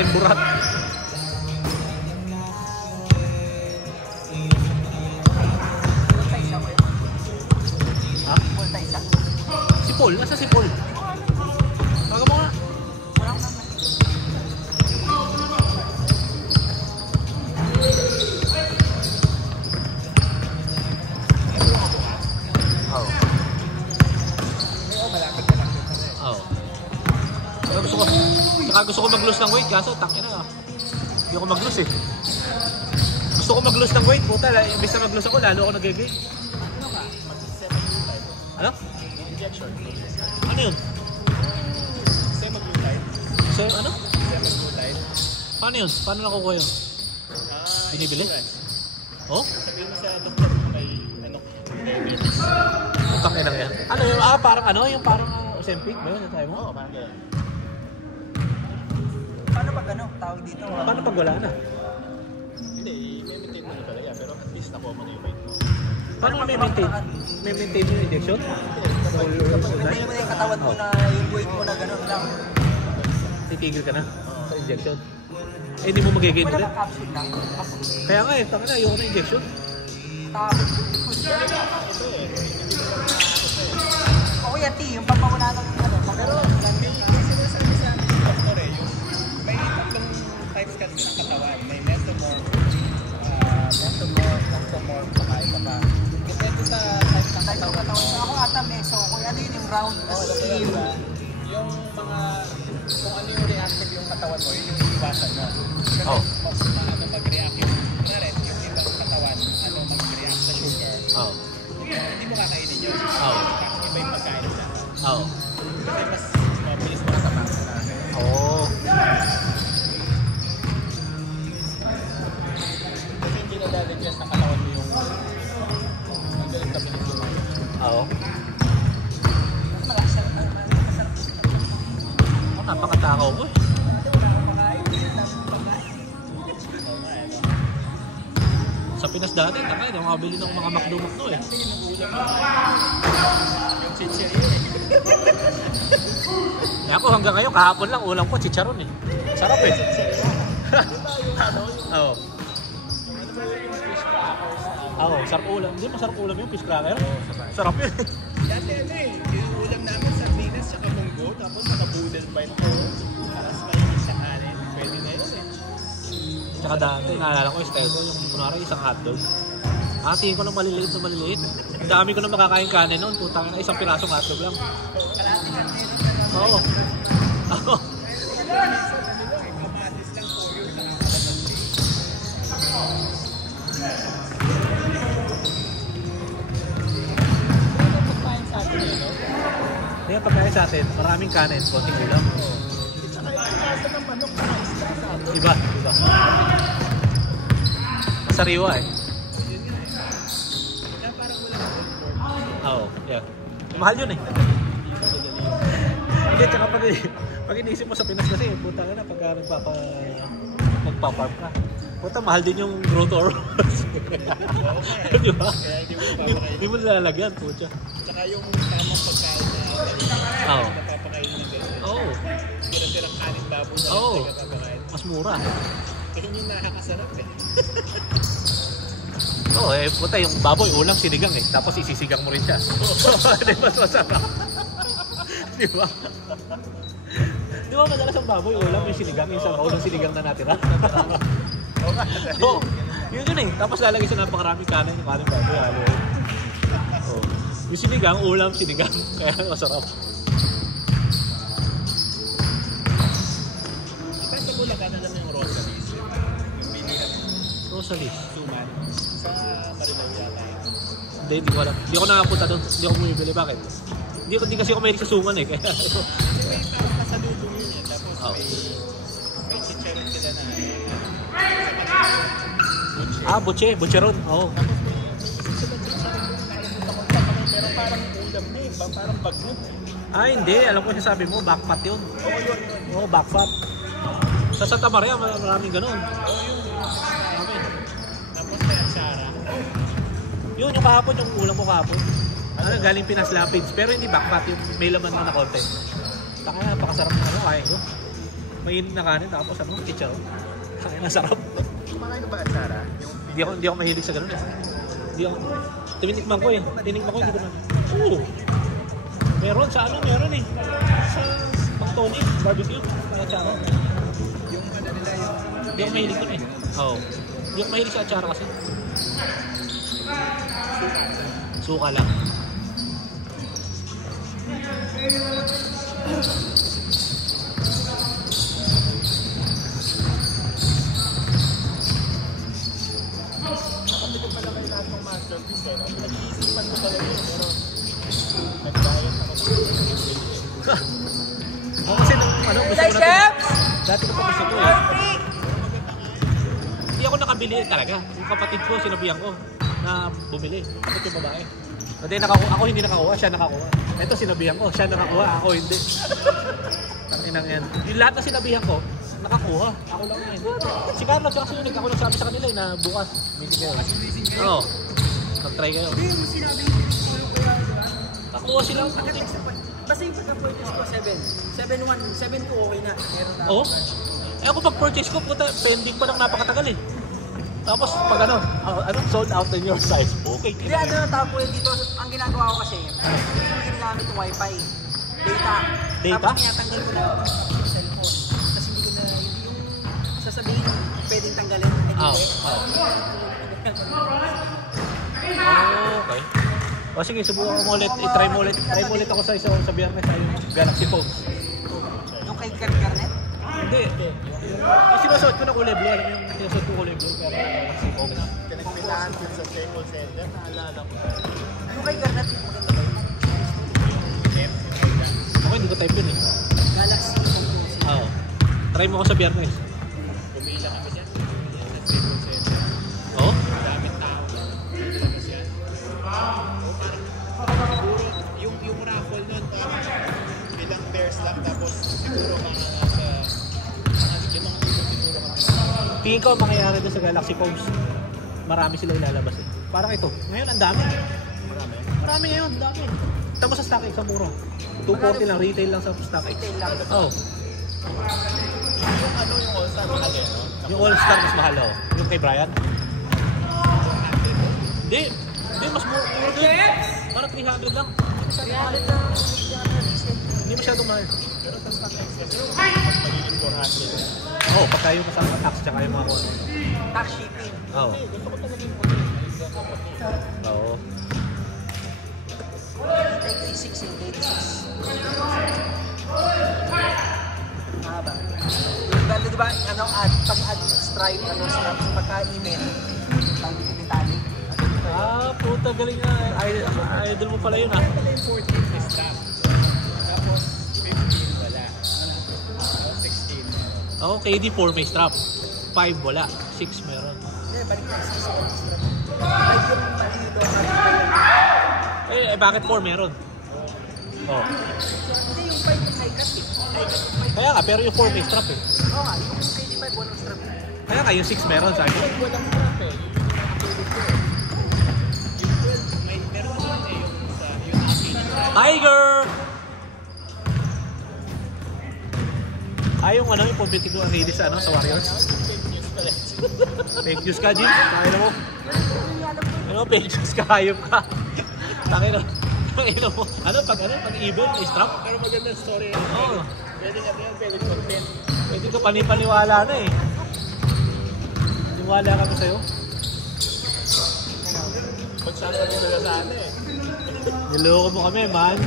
natin burat. Ha? Si Paul? Nasa si Paul? Taga mo nga. Gusto ko mag-lose ng weight, kaso tangin na. Hindi ako mag-lose eh. Gusto ko mag-lose ng weight, puta. Imbis na mag-lose ako, lalo ako nag-gain. Ano? Injection. Ano yun? Semaglutide. So, ano? Semaglutide. Paano yun? Paano nakukuha yun? Binibili? Oh? Sabihin mo sa doktor may diabetes. Tangin na yan. Ano yung, parang ano? Yung parang Ozempic ba yun? Sabi mo? Oo, parang gano'n. Paano pag ano, tawag dito? Paano pag wala na? Hindi, i-maintain mo na talaga. Pero at least nakuha mo na yung weight mo. Paano may maintain? May maintain yung injection? Kapag maintain mo na yung katawan mo na yung weight mo na gano'n lang. Titigil ka na sa injection. Eh, hindi mo mag-gain Wala ulit. ba capsule lang? Kaya nga eh, tanga na, ayoko na injection. O kuya T, yung pagpawala ng ano. Pero may sinasabi sa amin yung doktor eh, yung may tatlong types kasi ng katawan. May mesomorph, saka iba pa. Depende sa type ng katawan mo. Ako ata meso. Kuya ano yun yung round na skin. Yung mga, kung ano yung reactive yung katawan mo, yun yung iwasan mo. Kasi ano mag-react yung, yung ibang katawan, ano mag-react sa sugar. Hindi mo kakainin yun. Kasi iba yung pagkain nila. Kasi mas mabilis mo nakapang sa natin. Kasi hindi na digest ng katawan mo yung magaling kabilis mo. Napakatakaw ko eh. Sa Pinas dati, takay, nakabili ng mga McDo eh. Yung chichiryo eh. Eh ako hanggang ngayon, kahapon lang, ulam ko, chicharon eh. Sarap eh. Sarap ulam. Hindi masarap ulam yung fish cracker. Sarap yun. Dati ano eh, yung ulam namin sa Pinas, saka munggo, tapos naka-boodle pa yun. Tapos malinis sa kanin. Pwede na yun eh. Tsaka dati, naalala ko yung style ko, yung kunwari isang hotdog. Tingin ko ng maliliit na maliliit. Ang dami ko na makakain kanin noon. Putang na isang pirasong hotdog lang. Oo. Hindi yung pagkain sa atin, maraming kanin, konting ulam. Iba. Masariwa eh. Yeah. Mahal yun eh. Hindi, tsaka pag inisip mo sa Pinas kasi, puta ka na pagka magpa-farm ka. Puta, mahal din yung growth hormones. Di ba? Hindi mo nilalagyan, puta. Tsaka yung tamang pagkain na napapakain ng ganyan. Tira-tirang kanin baboy na napapakain. Mas mura. Kaya yung nakakasarap eh. Puta, yung baboy, ulam, sinigang eh. Tapos isisigang mo rin siya. Di ba masarap? Di ba? Di ba madalas ang baboy, ulam, yung sinigang, yung sa ulam sinigang na natira? Yun eh. Tapos lalagay siya napakaraming kanin, yung kanin baboy. Yung sinigang, ulam, sinigang. Kaya masarap. Diba sa Bulacan na lang yung Rosalis? Yung bilihan. Rosalis? Tuman. Sa Marilao yata yun. Hindi ko alam. Hindi ako nakapunta doon. Hindi ako bumibili. Bakit? Hindi kasi ako mahilig sa suman eh. Kaya may parang kasalubong yun eh. Tapos may chicharon sila na Buche. Bucheron. Tapos may sila chicharon doon. Nakalimutan ko pa kami. Pero parang ulam na eh. Parang bagnot. Hindi. Alam ko yung sabi mo. Backpat yun. Yun. Backpat. Sa Santa Maria, maraming ganun. Tapos may atsara. Yun, yung kahapon, yung ulam ko kahapon. Galing Pinas Lapids. Pero hindi backpat yung may laman na konti. Taka, napakasarap na kain ko. Mainit na kanin, tapos ano, chicharon. Ang sarap. Kumakain ka ba atsara? Hindi ako mahilig sa ganun eh. Hindi ako. Tinikman ko eh. Tinikman ko, hindi ko na. Oo. Meron sa ano, meron eh. Sa Pang-Tony, barbecue. Atsara. Yung ano nila yung... Hindi ako mahilig dun eh. Oo. Hindi ako mahilig sa atsara kasi. Suka lang. Kapag pala kayo lahat ng masterpiece eh. Nag-iisipan mo talaga yun. Pero nag-diet ako sa Ako kasi nung ano, gusto ko na ito. Dati ko pa gusto ko eh. Hindi ako nakabili talaga. Yung kapatid ko, sinabihan ko na bumili. Kapit yung babae. Hindi, ako hindi nakakuha, siya nakakuha. Ito sinabihan ko, siya nakakuha, ako hindi. Ang inang yan. Yung lahat na sinabihan ko, nakakuha. Ako lang hindi. Si Carlo, tsaka si Unique, ako nagsabi sa kanila na bukas. Meeting kayo. Oo. Mag-try kayo. Nakakuha sila. Basta yung pagka-purchase ko, 7-1, 7-2 okay na. Oo. Eh ako pag-purchase ko, puta, pending pa ng napakatagal eh. Tapos pag ano, sold out in your size, okay. Hindi, ano yung tawag ko yun dito, ang ginagawa ko kasi, hindi ginamit yung wifi, data. Tapos tinatanggal ko na yung cellphone. Kasi hindi ko na, yung sasabihin, pwedeng tanggalin. Okay. O sige, subukan mo ulit, i-try mo ulit ako sa isang sa Biyernes sa yung Galaxy Phones. Yung kay Garnet? Hindi. Yung sinusuot ko na kulay blue, alam mo yung sinusuot ko kulay blue, pero Galaxy Phones. Pinagpisahan ko sa Staples Center, naalala ko. Yung kay Garnet, maganda ba yun? Ako hindi ko type yun eh. Galaxy. Oo. Try mo ako sa Biyernes. Pumila kami dyan. Sa Staples Center. Oo? Daming tao. Labas yan. O parang siguro, yung raffle nun, ilang pairs lang. Tapos siguro mga nasa 5,000 siguro kami. Tingin ko ang mangyayari doon sa Galaxy Phones. Marami sila ilalabas eh. Parang ito. Ngayon ang dami. Marami. Marami ngayon, dami. Tama sa StockX sa mura. 240 lang, retail lang sa StockX. Retail lang. Oo. Yung ano, yung All-Star mahal eh, no? Yung All-Star mas mahal oh. Yung kay Brian. Hindi. Hindi, mas mura doon. Parang 300 lang. Hindi masyadong mahal. Pero sa StockX, mas magiging 400. Oo, pagka yung kasama tax tsaka yung mga kung ano. Tax shipping. Oo. Gusto ko talaga yung puti. Oo. Take 86 yung 86. Mahaba. Ganda diba, ano, pag-add Stripe, ano, pagka-email, tawag dito Vitalik. Ah, puta, galing nga. Idol mo pala yun ah. Pala yung 14 may stop. Tapos 15 wala. 16. Oo, KD4 may strap. 5 wala. 6 meron. Hindi, balik na 6. Balik yung balik dito. Eh, bakit 4 meron? Oh. Hindi, yung 5 yung high cut eh. Kaya nga, pero yung 4 may strap eh. Oo nga, yung KD5 walang strap. Kaya nga, yung 6 meron sa akin. Walang strap eh. Yung 12, may meron naman eh yung sa yung akin. Tiger! Ay, yung ano, yung pumpitig ko ang lady sa, ano, sa Warriors. Fake news ka, Jim. Takina mo. Ano, fake news ka, hayop ka. Takina mo. Ano, pag evil, may strap? Pero magandang story yan. Oo. Pwede nga yan, pwede content. Pwede ka panipaniwala na eh. Niwala kami sa'yo. Pagsasabi nila sa ano eh. Niloko mo kami, man.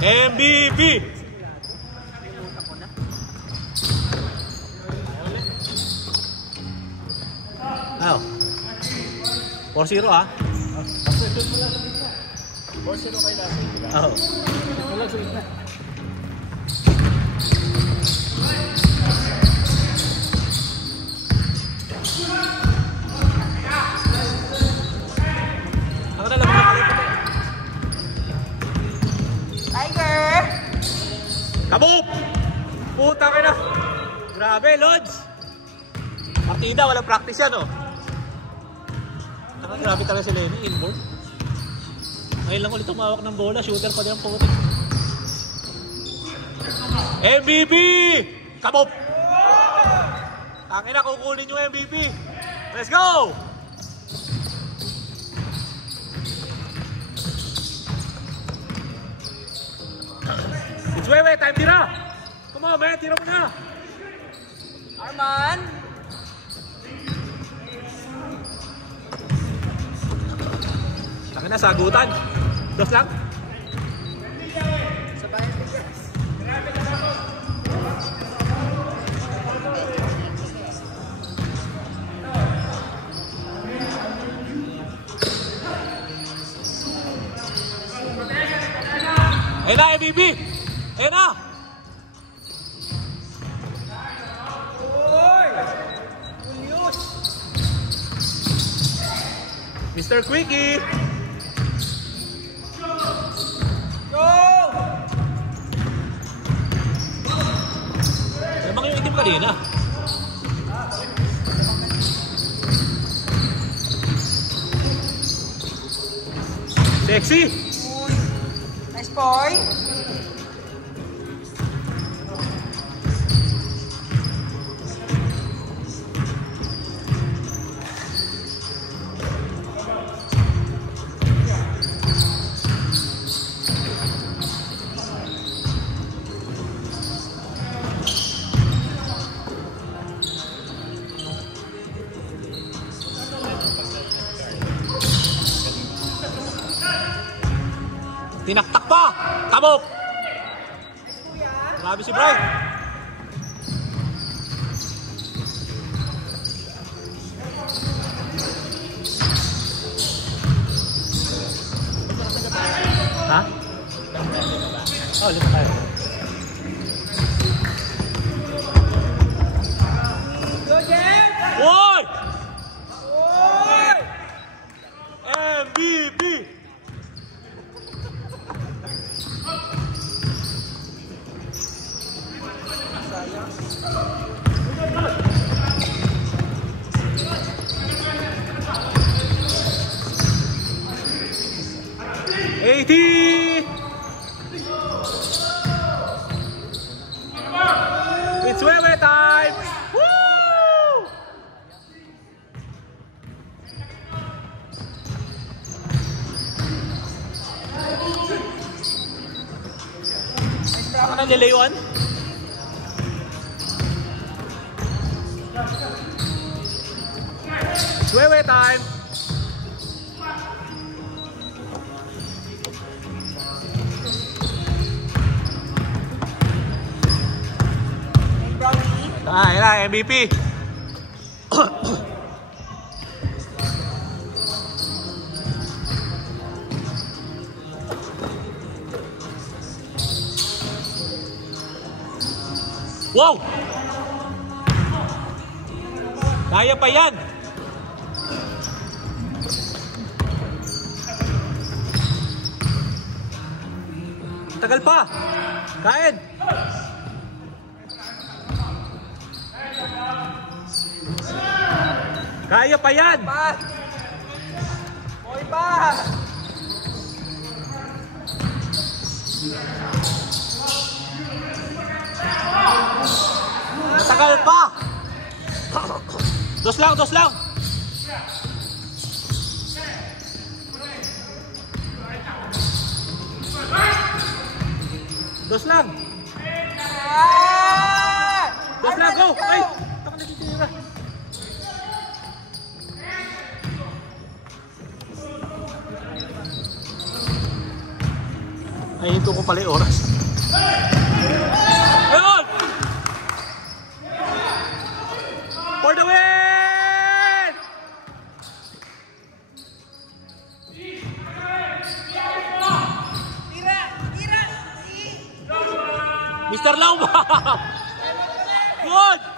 MVP! Ano? 4-0 ah. 4-0 kayo last week, diba? Oo. Wala sa ina. Ako na lang makalipat eh. Tiger! Kabog! Puta ka na! Grabe, Lods! Partida, walang practice yan, oh. Grabe talaga si Lenny, inboard. Ngayon lang ulit tumawak ng bola, shooter pa din ang puti. MVP! Kabog! Tangin na, kukunin yung MVP. Let's go! It's Wewe, time tira! Come on, man, tira mo na! Arman! Tangin na, sagutan. Dos lang. Sa bayan bigas. Ayun na, MVP! Ayun na! Mr. Quickie! Lamang yung itim kanina. Sexy! Nice boy! Tinaktak pa! Kabog! Grabe si Bright! Ha? Oh, lima tayo. Woy! MVP! It's Wewe time! Woo! Ako na nilayuan? It's Wewe time! Ah, yun na, MVP. Wow! Kaya pa yan. Tagal pa. Kain. Kaya pa yan! Pa! Boy pa! Matagal pa! Dos lang, dos lang! Dos lang! Dos lang, go! Ay! Taka na titira! Ay, ito ko pala yung oras. Ayun! For the win! Mr. Lauma! Good!